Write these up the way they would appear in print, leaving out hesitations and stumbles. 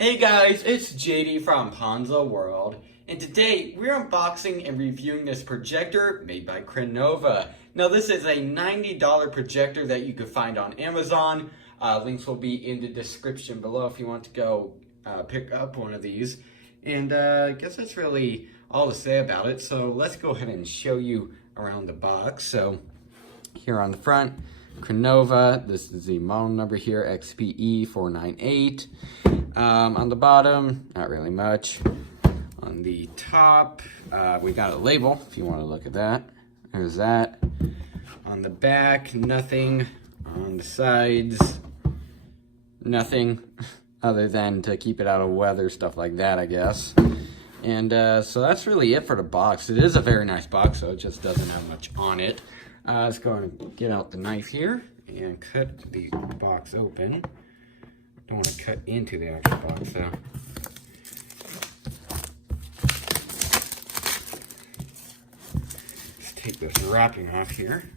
Hey guys, it's JD from Ponzo World, and today we're unboxing and reviewing this projector made by Crenova. Now this is a $90 projector that you can find on Amazon. Links will be in the description below if you want to go pick up one of these. And I guess that's really all to say about it, so let's go ahead and show you around the box. So here on the front, Crenova, this is the model number here, XPE498. On the bottom, not really much. On the top, we got a label, if you want to look at that. There's that. On the back, nothing. On the sides, nothing other than to keep it out of weather, stuff like that, I guess. And so that's really it for the box. It is a very nice box, so it just doesn't have much on it. Let's go and get out the knife here and cut the box open. Don't want to cut into the actual box though. Let's take this wrapping off here.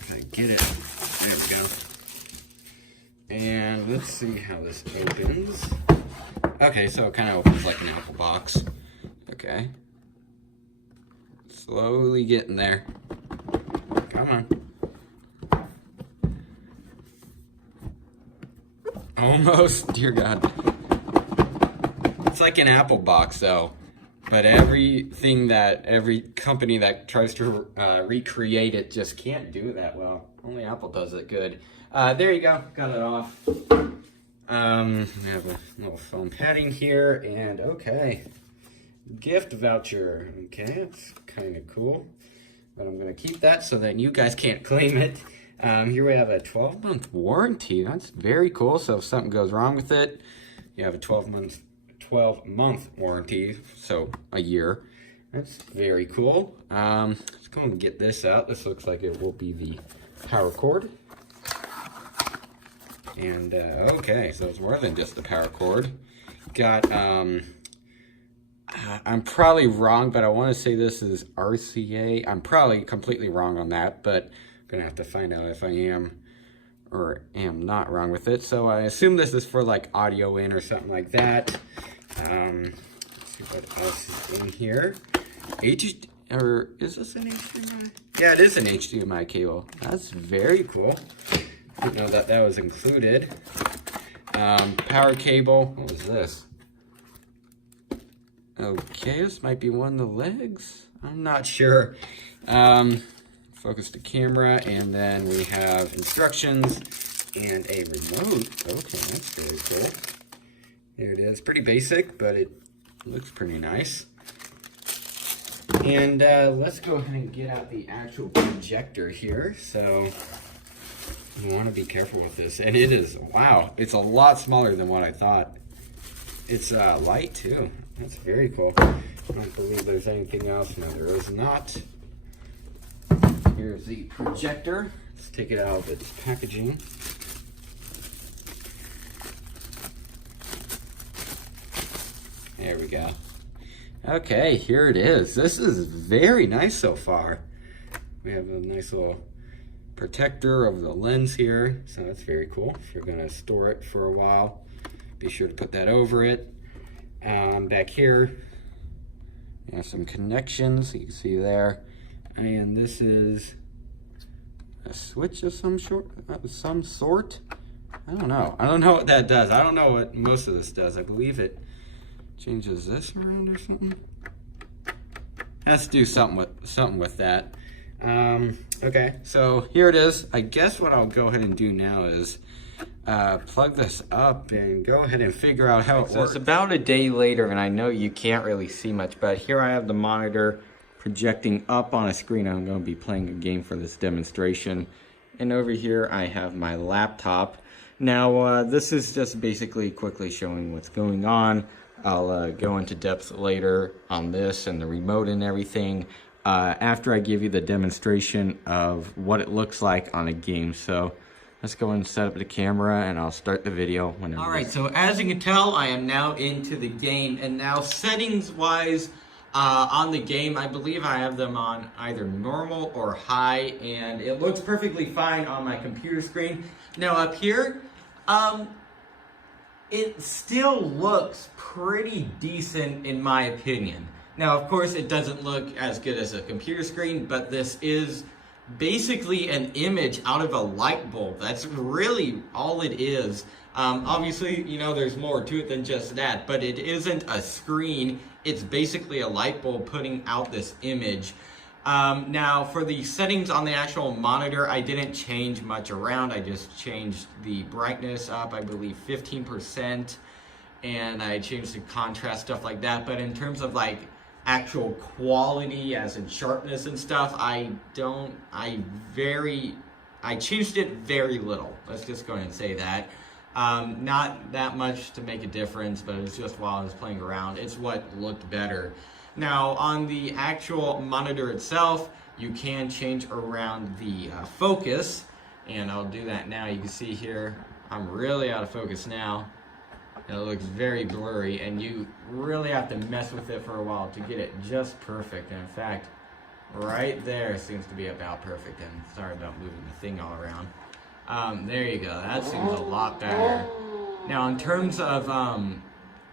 If I get it, there we go. And let's see how this opens. Okay, so it kind of opens like an apple box. Okay. Slowly getting there. Come on. Almost, dear God. It's like an Apple box though, but every company that tries to recreate it just can't do it that well. Only Apple does it good. There you go, got it off. We have a little foam padding here, and okay. Gift voucher, okay, it's kind of cool. But I'm gonna keep that so that you guys can't claim it. Here we have a 12-month warranty. That's very cool. So if something goes wrong with it, you have a 12-month warranty, so a year. That's very cool. Let's go and get this out. This looks like it will be the power cord. And okay, so it's more than just the power cord. Got I'm probably wrong, but I want to say this is RCA. I'm probably completely wrong on that, but I'm gonna have to find out if I am or am not wrong with it. So I assume this is for like audio in or something like that. Let's see what else is in here. Or is this an HDMI? Yeah, it is an HDMI cable. That's very cool. Didn't know that was included. Power cable. What was this? Okay, this might be one of the legs. I'm not sure. Focus the camera, and then we have instructions and a remote. Okay, that's very cool. There it is. Pretty basic, but it looks pretty nice. And let's go ahead and get out the actual projector here. So you want to be careful with this. And it is, wow, it's a lot smaller than what I thought. It's light too. That's very cool. I don't believe there's anything else. No, there is not. Here's the projector. Let's take it out of its packaging. There we go. Okay, here it is. This is very nice so far. We have a nice little protector of the lens here, so that's very cool. If you're gonna store it for a while, be sure to put that over it. Back here, you have some connections, you can see there. And this is a switch of some sort. I don't know. I don't know what that does. I don't know what most of this does. I believe it changes this around or something. Has to do something with that. Okay, so here it is. I guess what I'll go ahead and do now is plug this up and go ahead and figure out how it works. So it's about a day later, and I know you can't really see much, but here I have the monitor projecting up on a screen. I'm going to be playing a game for this demonstration. And over here I have my laptop. Now this is just basically quickly showing what's going on. I'll go into depth later on this and the remote and everything after I give you the demonstration of what it looks like on a game. So let's go and set up the camera and I'll start the video whenever. Alright, so as you can tell, I am now into the game, and now settings wise, on the game, I believe I have them on either normal or high, and it looks perfectly fine on my computer screen. Now up here, it still looks pretty decent in my opinion. Now, of course, it doesn't look as good as a computer screen, but this is basically an image out of a light bulb. That's really all it is. Obviously, you know, there's more to it than just that, but it isn't a screen. It's basically a light bulb putting out this image. Now, for the settings on the actual monitor, I didn't change much around. I just changed the brightness up, I believe 15%, and I changed the contrast, stuff like that. But in terms of like actual quality, as in sharpness and stuff, I changed it very little. Let's just go ahead and say that. Not that much to make a difference, but it's just while I was playing around, it's what looked better. Now, on the actual monitor itself, you can change around the focus, and I'll do that now. You can see here, I'm really out of focus now. It looks very blurry, and you really have to mess with it for a while to get it just perfect. And in fact, right there seems to be about perfect, and sorry about moving the thing all around. There you go, that seems a lot better. Now, in terms of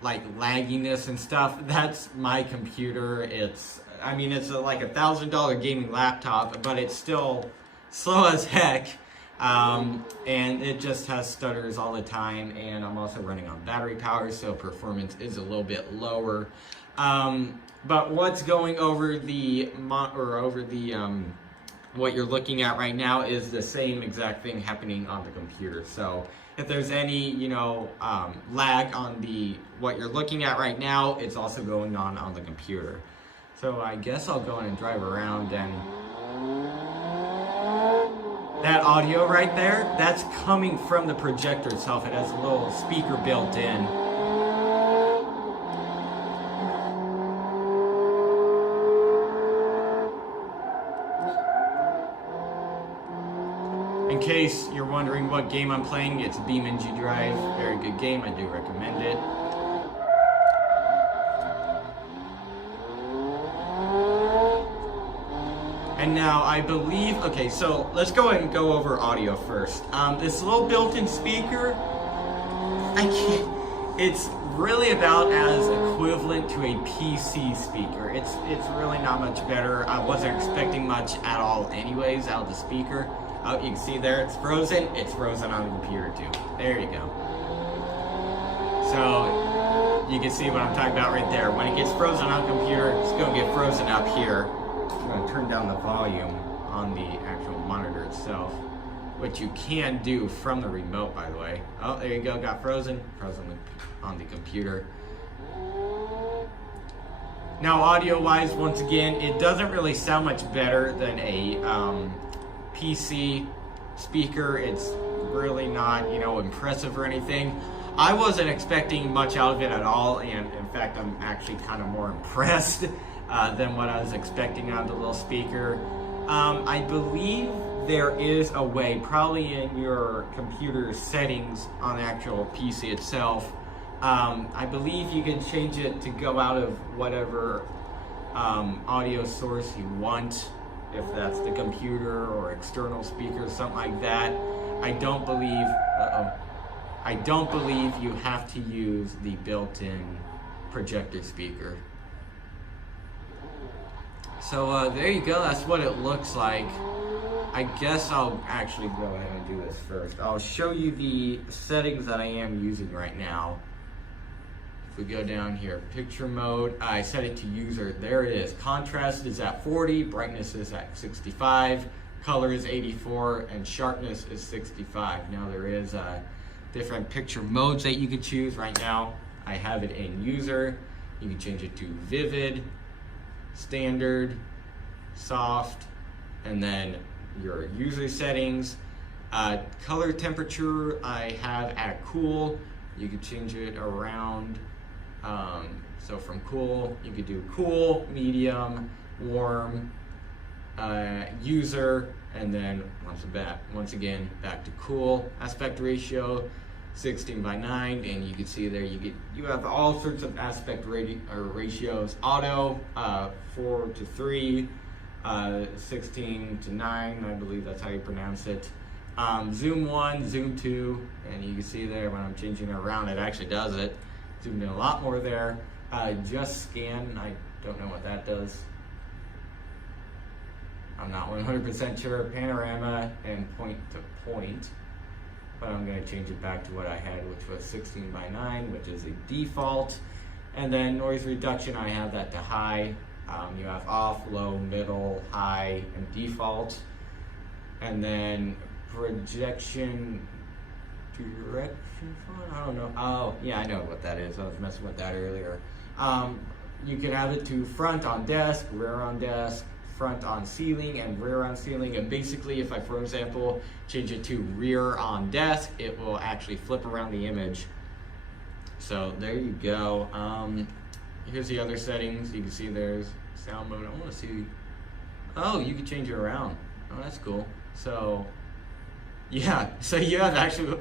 like lagginess and stuff, that's my computer. I mean, it's like $1,000 gaming laptop, but it's still slow as heck. And it just has stutters all the time, and I'm also running on battery power, so performance is a little bit lower. But what's going over what you're looking at right now is the same exact thing happening on the computer. So if there's any, you know, lag on what you're looking at right now, it's also going on the computer. So I guess I'll go in and drive around, and that audio right there, that's coming from the projector itself. It has a little speaker built in. In case you're wondering what game I'm playing, it's BeamNG.drive. Very good game, I do recommend it. And now I believe, okay, so let's go ahead and go over audio first. This little built-in speaker, it's really about as equivalent to a PC speaker. It's really not much better. I wasn't expecting much at all anyways out of the speaker. Oh, you can see there, it's frozen on the computer too. There you go. So, you can see what I'm talking about right there. When it gets frozen on the computer, it's gonna get frozen up here. I'm going to turn down the volume on the actual monitor itself, which you can do from the remote, by the way. Oh, there you go, got frozen on the computer. Now, audio-wise, once again, it doesn't really sound much better than a PC speaker. It's really not, you know, impressive or anything. I wasn't expecting much out of it at all, and in fact, I'm actually kind of more impressed than what I was expecting out of the little speaker. I believe there is a way, probably in your computer settings on the actual PC itself, I believe you can change it to go out of whatever audio source you want, if that's the computer or external speaker, something like that. I don't believe you have to use the built-in projector speaker. So there you go, that's what it looks like. I guess I'll actually go ahead and do this first. I'll show you the settings that I am using right now. If we go down here, picture mode, I set it to user, there it is. Contrast is at 40, brightness is at 65, color is 84, and sharpness is 65. Now there is different picture modes that you can choose. Right now, I have it in user. You can change it to vivid, standard, soft, and then your user settings. Color temperature I have at cool. You can change it around. So from cool, you could do cool, medium, warm, user, and then once again back to cool. Aspect ratio 16:9, and you can see there you have all sorts of aspect ratios. Auto 4:3, 16:9, I believe that's how you pronounce it. Zoom 1, zoom 2, and you can see there when I'm changing it around, it actually does it. Zoomed in a lot more there. Just scan, I don't know what that does. I'm not 100% sure. Panorama and point to point, but I'm going to change it back to what I had, which was 16:9, which is a default. And then noise reduction, I have that to high. You have off, low, middle, high, and default. And then projection direction font, I don't know. Oh, yeah, I know what that is. I was messing with that earlier. You can have it to front on desk, rear on desk, front on ceiling, and rear on ceiling. And basically, if I, for example, change it to rear on desk, it will actually flip around the image. So there you go. Here's the other settings. You can see there's sound mode. I want to see. Oh, you can change it around. Oh, that's cool. So yeah, so you have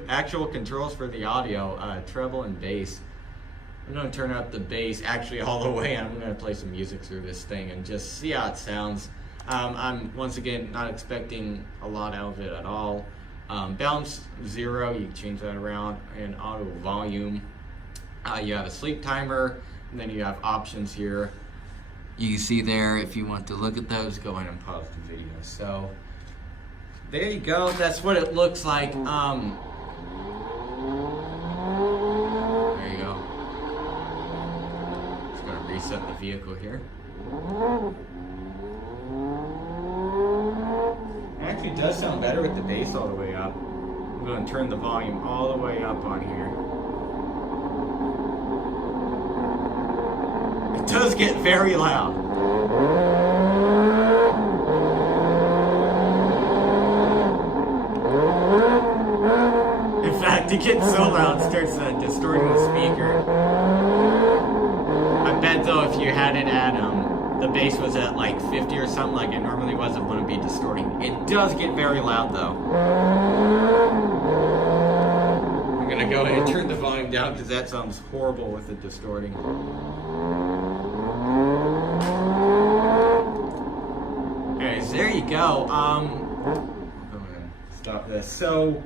actual controls for the audio, treble and bass. I'm going to turn up the bass actually all the way, and I'm going to play some music through this thing and just see how it sounds. I'm once again not expecting a lot out of it at all. Balance 0, you can change that around, and auto volume. You have a sleep timer, and then you have options here. You can see there, if you want to look at those, go ahead and pause the video. So there you go, that's what it looks like. There you go. Just gonna reset the vehicle here. It actually does sound better with the bass all the way up. I'm gonna turn the volume all the way up on here. It does get very loud. In fact, it gets so loud it starts distorting the speaker. I bet though if you had it at, the bass was at like 50 or something like it normally was, it wouldn't be distorting. It does get very loud though. I'm gonna go ahead and turn the volume down because that sounds horrible with it distorting. Okay, so there you go. Stop this. So,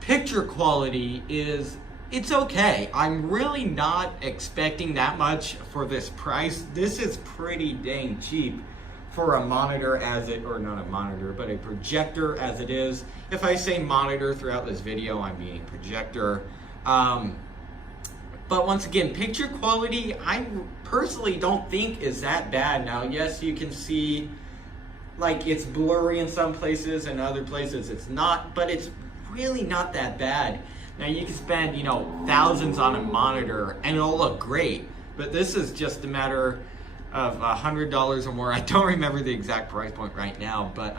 picture quality it's okay. I'm really not expecting that much for this price. This is pretty dang cheap for a monitor or not a monitor, but a projector as it is. If I say monitor throughout this video, I'm meaning projector. But once again, picture quality, I personally don't think is that bad. Now, yes, you can see like it's blurry in some places and other places it's not, but it's really not that bad. Now you can spend, thousands on a monitor and it'll look great, but this is just a matter of $100 or more. I don't remember the exact price point right now, but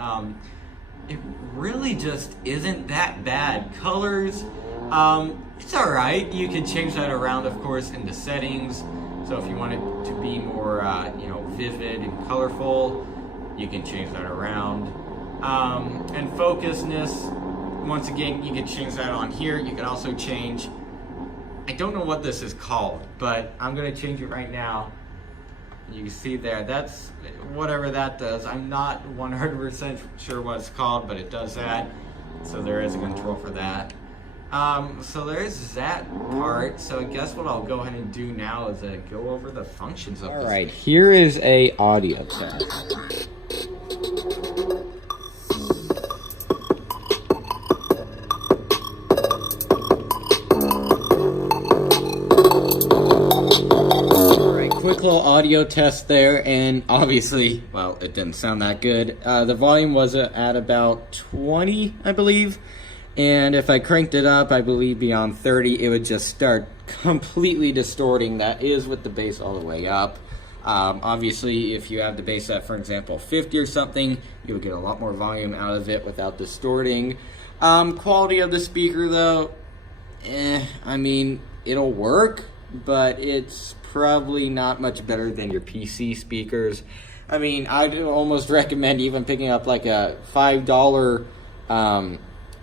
it really just isn't that bad. Colors, it's all right. You can change that around, of course, in the settings. So if you want it to be more, vivid and colorful, you can change that around. And focusedness, once again, you can change that on here. You can also change, I don't know what this is called, but I'm gonna change it right now. You can see there, that's whatever that does. I'm not 100% sure what it's called, but it does that. So there is a control for that. So there's that part. So I guess what I'll go ahead and do now is go over the functions of this. All right, here is a audio test. Quick little audio test there, and obviously, well, it didn't sound that good. The volume was at about 20, I believe, and if I cranked it up, I believe beyond 30, it would just start completely distorting. That is with the bass all the way up. Obviously, if you have the bass at, for example, 50 or something, you'll get a lot more volume out of it without distorting. Quality of the speaker, though, I mean, it'll work, but it's probably not much better than your PC speakers. I mean, I'd almost recommend even picking up like a $5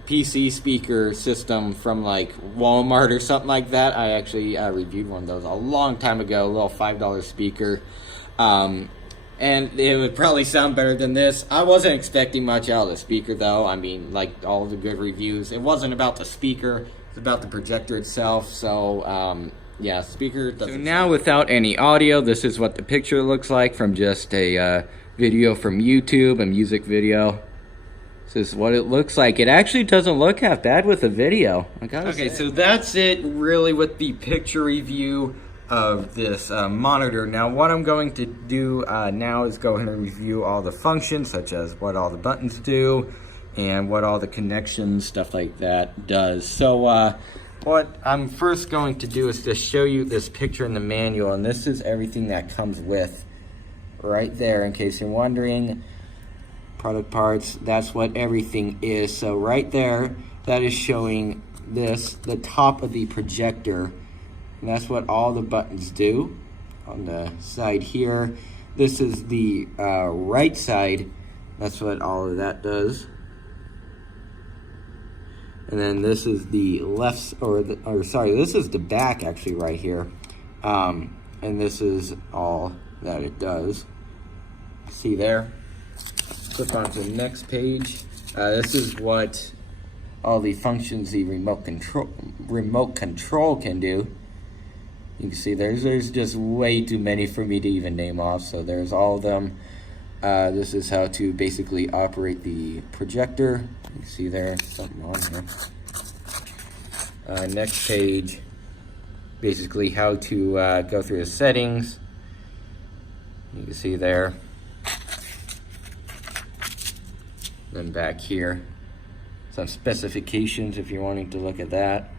PC speaker system from like Walmart or something like that. I actually reviewed one of those a long time ago, a little $5 speaker. And it would probably sound better than this. I wasn't expecting much out of the speaker though. I mean, like all the good reviews, it wasn't about the speaker, it's about the projector itself. So yeah, speaker doesn't. So now without any audio, this is what the picture looks like from just a video from YouTube, a music video. This is what it looks like. It actually doesn't look half bad with the video, I gotta say. So that's it really with the picture review of this monitor. Now what I'm going to do now is go ahead and review all the functions, such as what all the buttons do and what all the connections, stuff like that does. So what I'm first going to do is just show you this picture in the manual, and this is everything that comes with right there, in case you're wondering. Product parts, that's what everything is. So right there, that is showing this, the top of the projector. And that's what all the buttons do. On the side here, this is the right side. That's what all of that does. And then this is the left, sorry, this is the back actually right here. And this is all that it does. See there? Click on to the next page. This is what all the functions the remote control can do. You can see there's just way too many for me to even name off. So there's all of them. This is how to basically operate the projector. You can see there something on here. Next page, basically how to go through the settings. You can see there. Then back here, some specifications if you're wanting to look at that.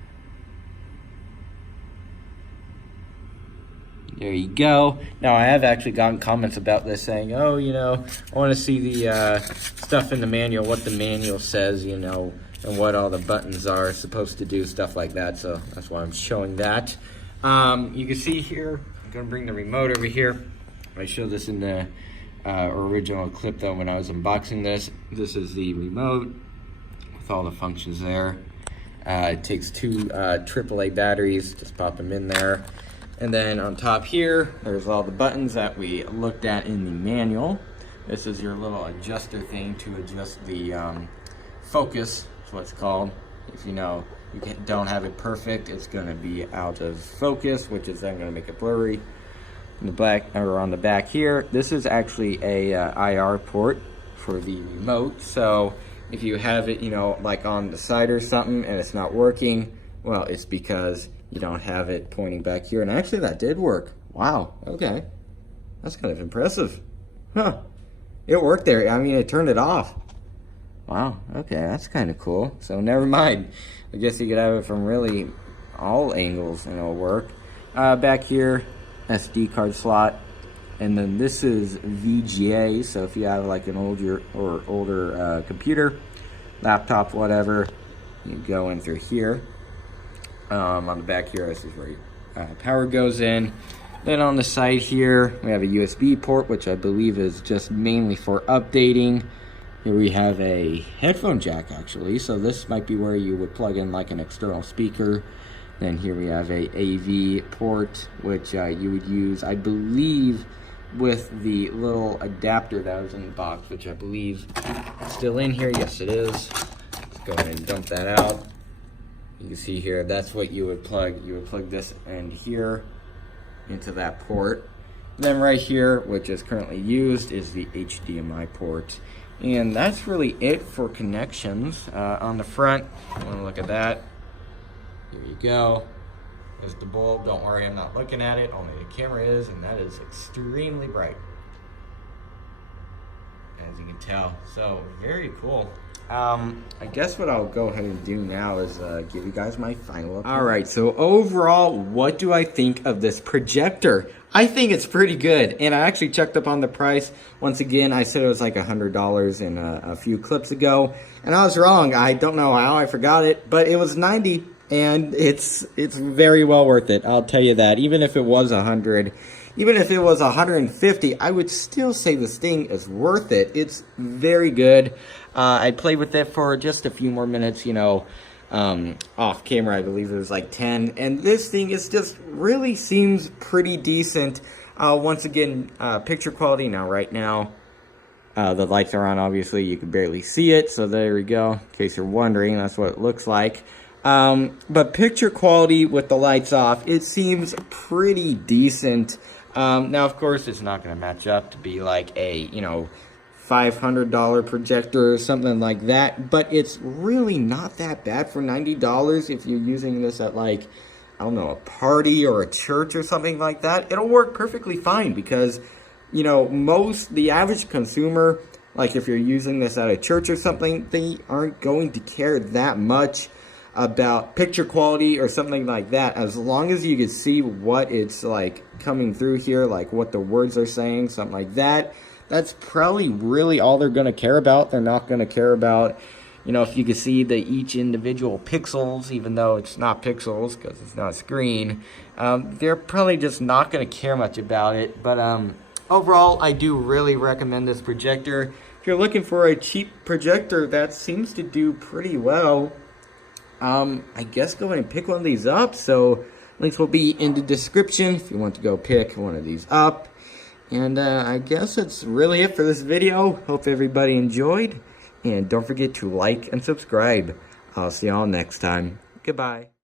There you go. Now I have actually gotten comments about this saying, oh, you know, I want to see the stuff in the manual, what the manual says, you know, and what all the buttons are supposed to do, stuff like that. So that's why I'm showing that. You can see here, I'm going to bring the remote over here. I showed this in the original clip though when I was unboxing this. This is the remote with all the functions there. It takes two AAA batteries, just pop them in there. And then on top here, there's all the buttons that we looked at in the manual. This is your little adjuster thing to adjust the focus, is what it's called. If you know you don't have it perfect, it's gonna be out of focus, which is then gonna make it blurry. In the back, or on the back here, this is actually a IR port for the remote. So if you have it, you know, like on the side or something and it's not working, well, it's because you don't have it pointing back here. And actually that did work. Wow, okay. That's kind of impressive. Huh, it worked there. I mean, it turned it off. Wow, okay, that's kind of cool. So never mind. I guess you could have it from really all angles and it'll work. Back here, SD card slot, and then this is VGA. So if you have like an older computer, laptop, whatever, you go in through here. On the back here, this is where power goes in. Then on the side here, we have a USB port, which I believe is just mainly for updating. Here we have a headphone jack actually, so this might be where you would plug in like an external speaker. Then here we have a AV port, which you would use, I believe, with the little adapter that was in the box, which I believe is still in here. Yes, it is. Let's go ahead and dump that out. You can see here, that's what you would plug. You would plug this end here into that port. Then right here, which is currently used, is the HDMI port. And that's really it for connections. On the front, you want to look at that. Here you go. There's the bulb. Don't worry, I'm not looking at it. Only the camera is, and that is extremely bright, as you can tell. So very cool. I guess what I'll go ahead and do now is give you guys my final opinion. All right, so overall, what do I think of this projector? I think it's pretty good, and I actually checked up on the price. Once again, I said it was like $100 in a few clips ago, and I was wrong. I don't know how I forgot it, but it was $90, and it's very well worth it. I'll tell you that. Even if it was $100, even if it was $150, I would still say this thing is worth it. It's very good. I played with it for just a few more minutes, you know, off camera. I believe it was like 10, and this thing is just really seems pretty decent. Once again, picture quality. Now, right now, the lights are on. Obviously, you can barely see it, so there we go. In case you're wondering, that's what it looks like. But picture quality with the lights off, it seems pretty decent. Now, of course, it's not going to match up to be like a, you know, $500 projector or something like that, but it's really not that bad for $90 if you're using this at, like, I don't know, a party or a church or something like that. It'll work perfectly fine because, you know, the average consumer, like if you're using this at a church or something, they aren't going to care that much about picture quality or something like that, as long as you can see what it's like coming through here, like what the words are saying, something like that. That's probably really all they're going to care about. They're not going to care about, you know, if you can see each individual pixels, even though it's not pixels because it's not a screen. They're probably just not going to care much about it. But overall, I do really recommend this projector. If you're looking for a cheap projector that seems to do pretty well, I guess go ahead and pick one of these up. So links will be in the description if you want to go pick one of these up. And I guess that's really it for this video. Hope everybody enjoyed. And don't forget to like and subscribe. I'll see y'all next time. Goodbye.